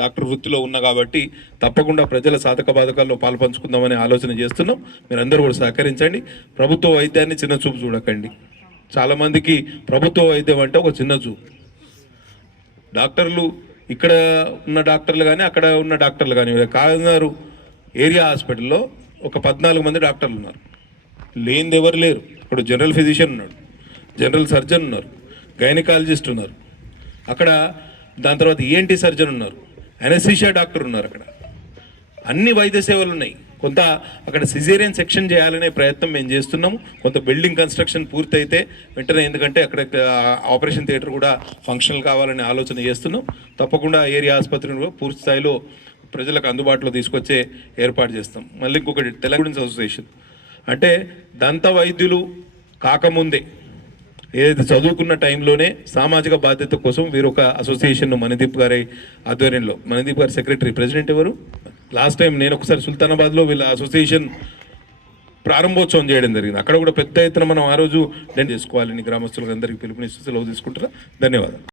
Doctor వృత్తిలో ఉన్నా కాబట్టి తప్పకుండా ప్రజల సాధక బాధకాల్లో పాల్పంచుకుందామని ఆలోచన చేస్తున్నాం. మీరందరూ కూడా సహకరించండి. ప్రభుత్వ వైద్యాన్ని చిన్న చూపు చూడకండి. చాలామందికి ప్రభుత్వ వైద్యం అంటే ఒక చిన్న చూపు. డాక్టర్లు ఇక్కడ ఉన్న డాక్టర్లు కానీ అక్కడ ఉన్న డాక్టర్లు కానీ కాగారు ఏరియా హాస్పిటల్లో ఒక 14 మంది డాక్టర్లు ఉన్నారు. లేనిది ఎవరు లేరు. ఇప్పుడు జనరల్ ఫిజిషియన్ ఉన్నాడు, జనరల్ సర్జన్ ఉన్నారు, గైనకాలజిస్ట్ ఉన్నారు, అక్కడ దాని తర్వాత ఈఎన్టీ సర్జన్ ఉన్నారు, అనెస్థీషియా డాక్టర్ ఉన్నారు. అక్కడ అన్ని వైద్య సేవలు ఉన్నాయి. కొంత అక్కడ సిజేరియన్ సెక్షన్ చేయాలనే ప్రయత్నం మేము చేస్తున్నాము. కొంత బిల్డింగ్ కన్స్ట్రక్షన్ పూర్తయితే వెంటనే, ఎందుకంటే అక్కడ ఆపరేషన్ థియేటర్ కూడా ఫంక్షనల్ కావాలనే ఆలోచన చేస్తున్నాం. తప్పకుండా ఏరియా ఆసుపత్రిని కూడా పూర్తి స్థాయిలో ప్రజలకు అందుబాటులో తీసుకొచ్చే ఏర్పాటు చేస్తాం. మళ్ళీ ఇంకొకటి టెలిమెడిసిన్ అసోసియేషన్ అంటే దంత వైద్యులు కాకముందే ఏదైతే చదువుకున్న టైంలోనే సామాజిక బాధ్యత కోసం వీరు ఒక అసోసియేషన్ మణిదీప్ గారి ఆధ్వర్యంలో, మణిదీప్ గారి సెక్రటరీ, ప్రెసిడెంట్ ఎవరు, లాస్ట్ టైం నేను ఒకసారి సుల్తానాబాద్లో వీళ్ళ అసోసియేషన్ ప్రారంభోత్సవం చేయడం జరిగింది. అక్కడ కూడా పెద్ద ఎత్తున మనం ఆ రోజు చేసుకోవాలని గ్రామస్తులకు అందరికీ పిలుపునిస్తూ సెలవు తీసుకుంటారా. ధన్యవాదాలు.